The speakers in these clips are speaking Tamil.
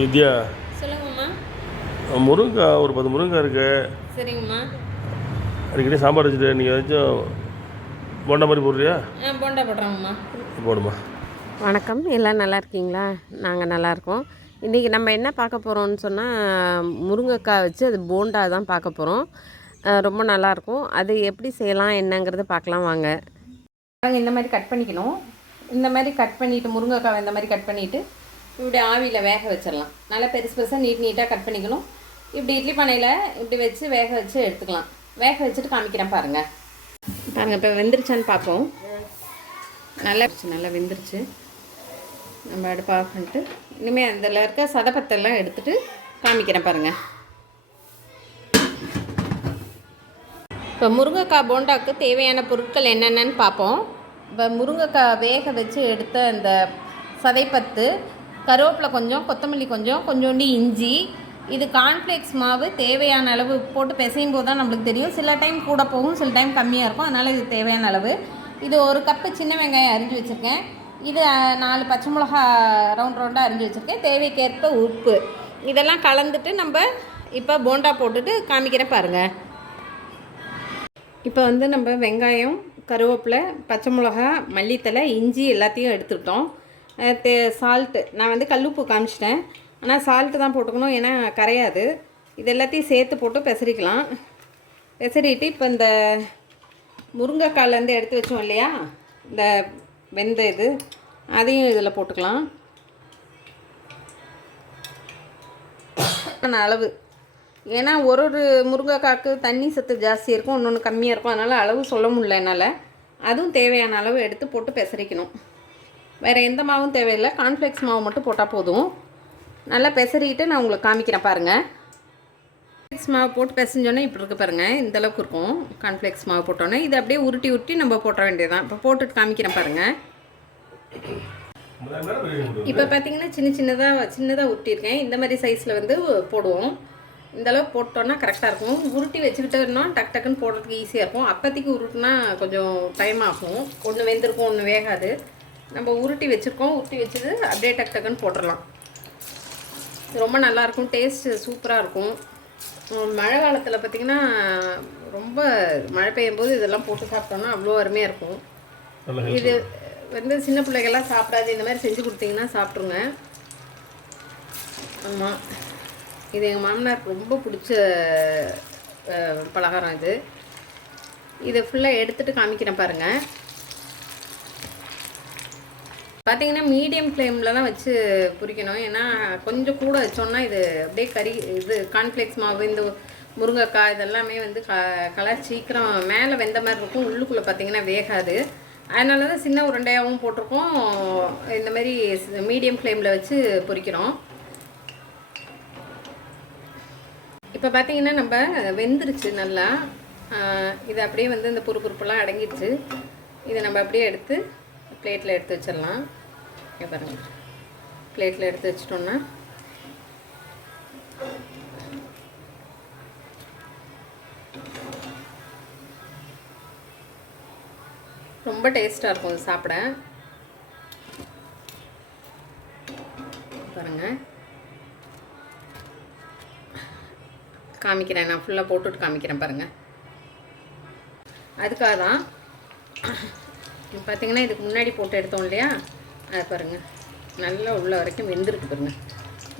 வித்யா, சொல்லுங்கம்மா. முருங்கைக்காய் ஒரு 10 முருங்கைக்காய் இருக்கு. சரிங்கம்மா. அடிக்கடி சாம்பார் வச்சுட்டு நீங்கள் ஏதாச்சும் போண்டா மாதிரி போடுறியா? போண்டா போடுறோங்கம்மா. போடுமா. வணக்கம், எல்லாம் நல்லா இருக்கீங்களா? நாங்கள் நல்லாயிருக்கோம். இன்றைக்கி நம்ம என்ன பார்க்க போகிறோம்னு சொன்னால், முருங்கைக்காய் வச்சு அது போண்டா தான் பார்க்க போகிறோம். ரொம்ப நல்லாயிருக்கும். அது எப்படி செய்யலாம் என்னங்கிறத பார்க்கலாம் வாங்க. நாங்கள் இந்த மாதிரி கட் பண்ணிக்கணும். இந்த மாதிரி கட் பண்ணிவிட்டு முருங்கைக்காய் இந்த மாதிரி கட் பண்ணிவிட்டு இப்படி ஆவியில் வேக வச்சிடலாம். நல்லா பெருசு பெருசாக நீட்டாக கட் பண்ணிக்கணும். இப்படி இட்லி பானையில் இப்படி வச்சு வேக வச்சு எடுத்துக்கலாம். வேக வச்சுட்டு காமிக்கிறேன் பாருங்கள். இப்போ வெந்துருச்சான்னு பார்ப்போம். நல்லா வெந்துருச்சு. நம்ம அடுப்பு ஆஃப் பண்ணிட்டு இனிமேல் அதில் இருக்க சதப்பத்தெல்லாம் எடுத்துகிட்டு காமிக்கிறேன் பாருங்கள். இப்போ முருங்கைக்காய் போண்டாவுக்கு தேவையான பொருட்கள் என்னென்னு பார்ப்போம். இப்போ முருங்கைக்காய் வேக வச்சு எடுத்த அந்த சதைப்பத்து, கருவேப்பிலை கொஞ்சம், கொத்தமல்லி கொஞ்சம், கொஞ்சோண்டு இஞ்சி, இது கார்ன்ஃப்ளேக்ஸ் மாவு தேவையான அளவு போட்டு பிசையும் போது தான் நம்மளுக்கு தெரியும். சில டைம் கூட போகும், சில டைம் கம்மியாக இருக்கும். அதனால் இது தேவையான அளவு. இது ஒரு கப்பு சின்ன வெங்காயம் அரிஞ்சு வச்சுருக்கேன். இது 4 பச்சை மிளகா ரவுண்டாக அரிஞ்சு வச்சுருக்கேன். தேவைக்கேற்ப உப்பு. இதெல்லாம் கலந்துட்டு நம்ம இப்போ போண்டா போட்டுட்டு காமிக்கிறேன் பாருங்கள். இப்போ நம்ம வெங்காயம், கருவேப்பிலை, பச்சை மிளகா, மல்லித்தலை, இஞ்சி எல்லாத்தையும் எடுத்துக்கிட்டோம். சால்ட்டு நான் கல்லுப்பு காமிச்சிட்டேன். ஆனால் சால்ட்டு தான் போட்டுக்கணும், ஏன்னா கரையாது. இது எல்லாத்தையும் சேர்த்து போட்டு பெசரிக்கலாம். பெசரிட்டு இப்போ இந்த முருங்கைக்காலேருந்து எடுத்து வச்சோம் இல்லையா, இந்த வெந்த இது அதையும் இதில் போட்டுக்கலாம். அளவு, ஏன்னா ஒரு முருங்கைக்காய்க்கு தண்ணி சத்து ஜாஸ்தி இருக்கும், இன்னொன்று கம்மியாக இருக்கும். அதனால் அளவு சொல்ல முடியல என்னால். அதுவும் தேவையான அளவு எடுத்து போட்டு பெசரிக்கணும். வேறு எந்த மாவும் தேவையில்லை, கார்ன்ஃப்ளேக்ஸ் மாவு மட்டும் போட்டால் போதும். நல்லா பெசரிட்டு நான் உங்களுக்கு காமிக்கிறேன் பாருங்கள். கார்ன்ஃப்ளேக்ஸ் மாவு போட்டு பெசஞ்சோன்னே இப்படி இருக்குது பாருங்கள். இந்தளவுக்கு இருக்கும் கார்ன்ஃப்ளேக்ஸ் மாவு போட்டோன்னே. இது அப்படியே உருட்டி நம்ம போட்ட வேண்டியதுதான். இப்போ போட்டுட்டு காமிக்கிறேன் பாருங்கள். இப்போ பார்த்தீங்கன்னா சின்னதாக உருட்டியிருக்கேன். இந்த மாதிரி சைஸில் போடுவோம். இந்தளவுக்கு போட்டோன்னா கரெக்டாக இருக்கும். உருட்டி வச்சுக்கிட்டோன்னா டக்குன்னு போடுறதுக்கு ஈஸியாக இருக்கும். அப்போதைக்கு உருட்டுனா கொஞ்சம் டைம் ஆகும். ஒன்று வெந்திருக்கும், ஒன்று வேகாது. நம்ம உருட்டி வச்சுருக்கோம். உருட்டி வச்சது அப்படியே டக்குன்னு போட்டுடலாம். ரொம்ப நல்லாயிருக்கும், டேஸ்ட்டு சூப்பராக இருக்கும். மழை காலத்தில் பார்த்திங்கன்னா ரொம்ப மழை பெய்யும் போது இதெல்லாம் போட்டு சாப்பிட்டோன்னா அவ்வளோ அருமையாக இருக்கும். இது சின்ன பிள்ளைகள்லாம் சாப்பிடாது, இந்த மாதிரி செஞ்சு கொடுத்தீங்கன்னா சாப்பிட்ருங்க. ஆமாம், இது எங்கள் மாமனாருக்கு ரொம்ப பிடிச்ச பலகாரம். இதை ஃபுல்லாக எடுத்துகிட்டு காமிக்கிறேன் பாருங்கள். பார்த்திங்கன்னா மீடியம் ஃப்ளேமில் தான் வச்சு பொரிக்கணும். ஏன்னா கொஞ்சம் கூட வச்சோன்னா இது அப்படியே இது கார்ன்ஃப்ளேக்ஸ் மாவு, இந்த முருங்கைக்காய் இதெல்லாமே கலர் சீக்கிரம் மேலே வெந்த மாதிரி இருக்கும், உள்ளுக்குள்ளே பார்த்திங்கன்னா வேகாது. அதனால தான் சின்ன உருண்டையாகவும் போட்டிருக்கோம். இந்த மாதிரி மீடியம் ஃப்ளேமில் வச்சு பொரிக்கிறோம். இப்போ பார்த்திங்கன்னா நம்ம வெந்துருச்சு நல்லா. இது அப்படியே இந்த பொறுப்பெல்லாம் அடங்கிடுச்சு. இதை நம்ம அப்படியே எடுத்து பிளேட்டில் எடுத்து வச்சிடலாம். பாருங்கள், பிளேட்டில் எடுத்து வச்சிட்டோன்னா ரொம்ப டேஸ்ட்டாக இருக்கும் இது சாப்பிட. பாருங்கள், காமிக்கிறேன். நான் ஃபுல்லாக போட்டுட்டு காமிக்கிறேன் பாருங்கள். அதுக்காக தான் பார்த்திங்கன்னா இதுக்கு முன்னாடி போட்டு எடுத்தோம் இல்லையா, அதை பாருங்கள் நல்லா உள்ள வரைக்கும் வெந்திருக்கு பாருங்கள்.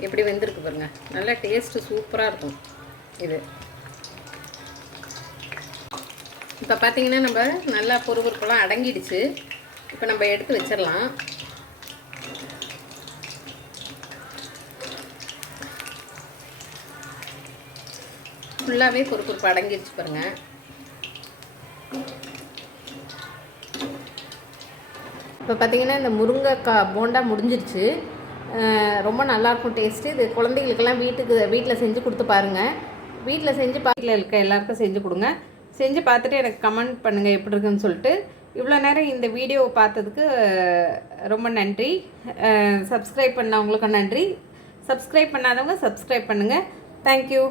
எப்படி வெந்திருக்கு பாருங்கள். நல்லா டேஸ்ட்டு சூப்பராக இருக்கும் இது. இப்போ பார்த்திங்கன்னா நம்ம நல்லா பொறுப்பெல்லாம் அடங்கிடுச்சு. இப்போ நம்ம எடுத்து வச்சிடலாம். ஃபுல்லாகவே பொறுப்பு அடங்கிடுச்சு பாருங்கள். இப்போ பார்த்திங்கன்னா இந்த முருங்கைக்காய் போண்டா முடிஞ்சிருச்சு. ரொம்ப நல்லாயிருக்கும் டேஸ்ட்டு. இது குழந்தைகளுக்கெல்லாம் வீட்டில் செஞ்சு கொடுத்து பாருங்கள். வீட்டில் செஞ்சு இருக்க எல்லாருக்கும் செஞ்சு கொடுங்க. செஞ்சு பார்த்துட்டு எனக்கு கமெண்ட் பண்ணுங்கள் எப்படி இருக்குன்னு சொல்லிட்டு. இவ்வளோ நேரம் இந்த வீடியோவை பார்த்ததுக்கு ரொம்ப நன்றி. சப்ஸ்கிரைப் பண்ணவங்களுக்கு நன்றி. சப்ஸ்கிரைப் பண்ணாதவங்க சப்ஸ்கிரைப் பண்ணுங்கள். தேங்க்யூ.